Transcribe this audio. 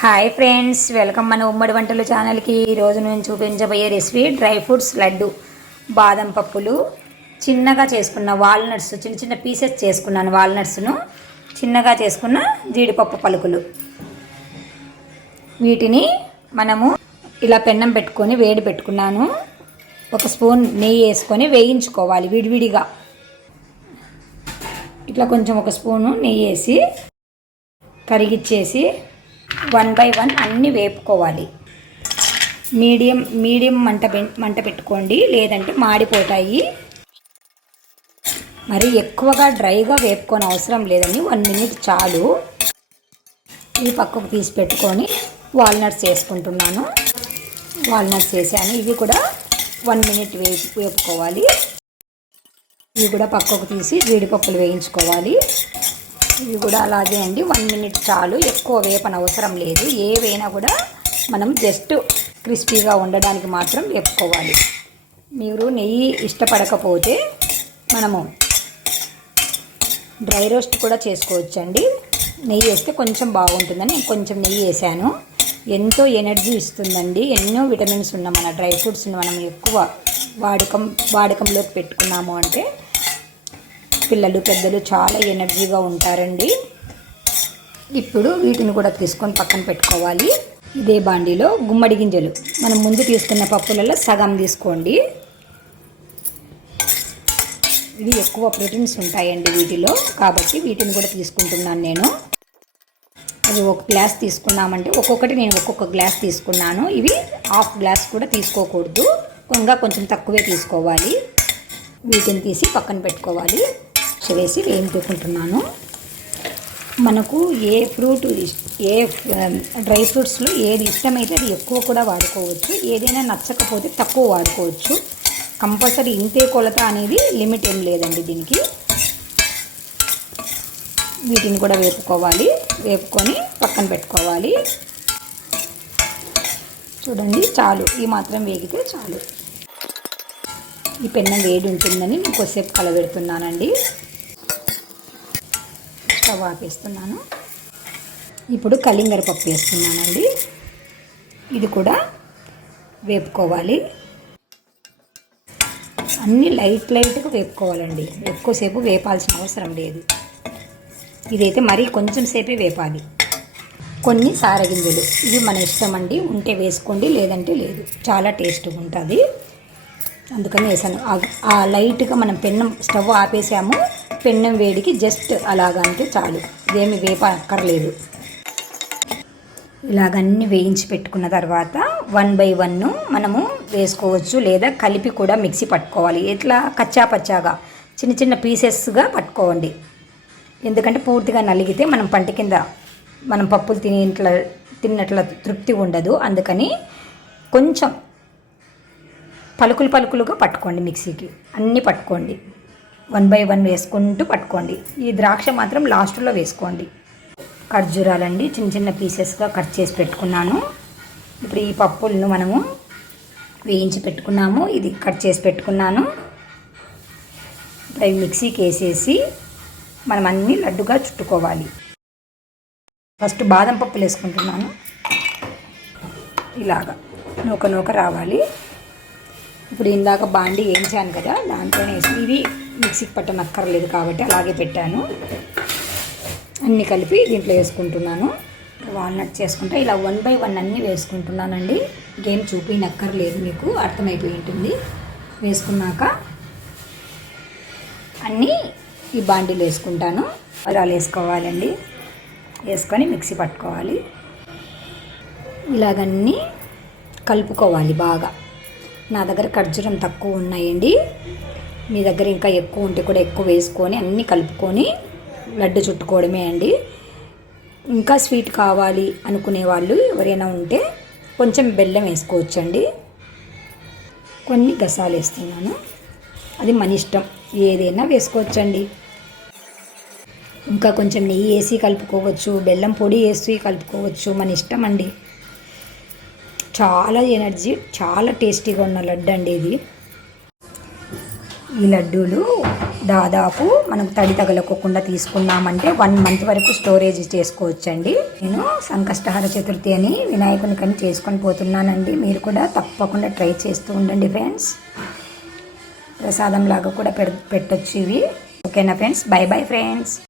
Hi friends, welcome మన ఉమ్మడి వంటలు ఛానల్కి. ఈరోజు నేను చూపించబోయే రెసిపీ డ్రై ఫ్రూట్స్ లడ్డు. బాదం పప్పులు చిన్నగా చేసుకున్న వాల్నట్స్, చిన్న చిన్న పీసెస్ చేసుకున్నాను. వాల్నట్స్ను చిన్నగా చేసుకున్న జీడిపప్పు పలుకులు. వీటిని మనము ఇలా పెన్నం పెట్టుకొని వేడి పెట్టుకున్నాను. ఒక స్పూన్ నెయ్యి వేసుకొని వేయించుకోవాలి విడివిడిగా. ఇట్లా కొంచెం ఒక స్పూను నెయ్యి వేసి కరిగిచ్చేసి 1 by 1 అన్నీ వేపుకోవాలి. మీడియం మంట పెట్టుకోండి, లేదంటే మాడిపోతాయి. మరి ఎక్కువగా డ్రైగా వేపుకొని అవసరం లేదండి, 1 minute చాలు. ఈ పక్కకు తీసి పెట్టుకొని వాల్నట్స్ వేసుకుంటున్నాను. వాల్నట్స్ వేసాను, ఇవి కూడా 1 minute వేపుకోవాలి. ఇవి కూడా పక్కకు తీసి జీడిపప్పులు వేయించుకోవాలి. ఇవి కూడా అలాగే అండి, 1 minute చాలు. ఎక్కువ వేపన అవసరం లేదు. ఏవైనా కూడా మనం జస్ట్ క్రిస్పీగా ఉండడానికి మాత్రం వేపుకోవాలి. మీరు నెయ్యి ఇష్టపడకపోతే మనము డ్రై రోస్ట్ కూడా చేసుకోవచ్చండి. నెయ్యి వేస్తే కొంచెం బాగుంటుందని నేను కొంచెం నెయ్యి వేసాను. ఎంతో ఎనర్జీ ఇస్తుందండి. ఎన్నో విటమిన్స్ ఉన్న మన డ్రై ఫ్రూట్స్ని మనం ఎక్కువ వాడకంలోకి పెట్టుకున్నాము అంటే పిల్లలు పెద్దలు చాలా ఎనర్జీగా ఉంటారండి. ఇప్పుడు వీటిని కూడా తీసుకొని పక్కన పెట్టుకోవాలి. ఇదే బాండీలో గుమ్మడి గింజలు మనం ముందు తీసుకున్న పప్పులలో సగం తీసుకోండి. ఇవి ఎక్కువ ప్రోటీన్స్ ఉంటాయండి వీటిలో, కాబట్టి వీటిని కూడా తీసుకుంటున్నాను నేను. అవి 1 గ్లాస్ తీసుకున్నామంటే ఒక్కొక్కటి నేను ఒక్కొక్క గ్లాస్ తీసుకున్నాను. ఇవి 1/2 గ్లాస్ కూడా తీసుకోకూడదు, ఇంకా కొంచెం తక్కువే తీసుకోవాలి. వీటిని తీసి పక్కన పెట్టుకోవాలి. వేసి వేయించుకుంటున్నాను. మనకు ఏ డ్రై ఫ్రూట్స్లో ఏది ఇష్టమైతే అది ఎక్కువ కూడా వాడుకోవచ్చు. ఏదైనా నచ్చకపోతే తక్కువ వాడుకోవచ్చు. కంపల్సరీ ఇంతే కొలత అనేది లిమిట్ ఏం లేదండి దీనికి. వీటిని కూడా వేపుకొని పక్కన పెట్టుకోవాలి. చూడండి, చాలు, ఈ మాత్రం వేగితే చాలు. ఈ పెన్నం వేడి ఉంటుందని నేను కొద్దిసేపు కలబెడుతున్నానండి. స్టవ్ ఆపేస్తున్నాను. ఇప్పుడు కలింగర పప్పు వేస్తున్నానండి. ఇది కూడా వేపుకోవాలి. అన్నీ లైట్గా వేపుకోవాలండి, ఎక్కువసేపు వేపాల్సిన అవసరం లేదు. ఇదైతే మరీ కొంచెం సేపే వేపాలి. కొన్ని సారగింజలు, ఇవి మన ఇష్టం అండి, ఉంటే వేసుకోండి, లేదంటే లేదు. చాలా టేస్ట్గా ఉంటుంది, అందుకని వేసాను. ఆ లైట్గా మనం పెన్నం స్టవ్ ఆపేసాము, పెన్నం వేడికి జస్ట్ అలాగంటే చాలు. ఇదేమి వేప అక్కర్లేదు. ఇలాగన్నీ వేయించి పెట్టుకున్న తర్వాత 1 by 1 మనము వేసుకోవచ్చు, లేదా కలిపి కూడా మిక్సీ పట్టుకోవాలి. ఇట్లా కచ్చాపచ్చాగా చిన్న చిన్న పీసెస్గా పట్టుకోండి. ఎందుకంటే పూర్తిగా నలిగితే మనం పంట కింద మనం పప్పులు తిన్నట్ల తృప్తి ఉండదు. అందుకని కొంచెం పలుకులుగా పట్టుకోండి. మిక్సీకి అన్నీ పట్టుకోండి, 1 by 1 వేసుకుంటూ పట్టుకోండి. ఈ ద్రాక్ష మాత్రం లాస్ట్లో వేసుకోండి. ఖర్జూరాలండి చిన్న చిన్న పీసెస్గా కట్ చేసి పెట్టుకున్నాను. ఇప్పుడు ఈ పప్పులను మనము వేయించి పెట్టుకున్నాము, ఇది కట్ చేసి పెట్టుకున్నాను. ఇప్పుడు అవి మిక్సీకి వేసేసి మనం అన్నీ లడ్డుగా చుట్టుకోవాలి. ఫస్ట్ బాదం పప్పులు వేసుకుంటున్నాను. ఇలాగా నూక రావాలి. ఇప్పుడు ఇందాక బాండి వేయించాను కదా, దాంట్లోనే వేసి, ఇవి మిక్సీకి పట్టనక్కర్లేదు కాబట్టి అలాగే పెట్టాను. అన్నీ కలిపి దీంట్లో వేసుకుంటున్నాను. వాల్నట్ చేసుకుంటే ఇలా 1 by 1 అన్నీ వేసుకుంటున్నానండి. గేమ్ చూపించక్కర్లేదు, మీకు అర్థమైపోయి ఉంటుంది. వేసుకున్నాక అన్నీ ఈ బాండీలో వేసుకుంటాను. అలా వేసుకోవాలండి. వేసుకొని మిక్సీ పట్టుకోవాలి. ఇలాగన్నీ కలుపుకోవాలి బాగా. నా దగ్గర ఖర్జూరం తక్కువ ఉన్నాయండి, మీ దగ్గర ఇంకా ఎక్కువ ఉంటే కూడా ఎక్కువ వేసుకొని అన్నీ కలుపుకొని లడ్డు చుట్టుకోవడమే అండి. ఇంకా స్వీట్ కావాలి అనుకునే వాళ్ళు ఎవరైనా ఉంటే కొంచెం బెల్లం వేసుకోవచ్చండి. కొన్ని గసాలు వేస్తున్నాను, అది మన ఇష్టం, ఏదైనా వేసుకోవచ్చండి. ఇంకా కొంచెం నెయ్యి వేసి కలుపుకోవచ్చు, బెల్లం పొడి వేసి కలుపుకోవచ్చు, మన ఇష్టం అండి. చాలా ఎనర్జీ, చాలా టేస్టీగా ఉన్న లడ్డు అండి ఇది. ఈ లడ్డూలు దాదాపు మనం తడి తగలకోకుండా తీసుకున్నామంటే 1 మంత్ వరకు స్టోరేజ్ చేసుకోవచ్చండి. నేను సంకష్టహర చతుర్థి అని వినాయకుని కని చేసుకొని పోతున్నానండి. మీరు కూడా తప్పకుండా ట్రై చేస్తూ ఉండండి ఫ్రెండ్స్. ప్రసాదం లాగా కూడా పెట్టొచ్చు ఇవి. ఓకేనా ఫ్రెండ్స్, బై బై ఫ్రెండ్స్.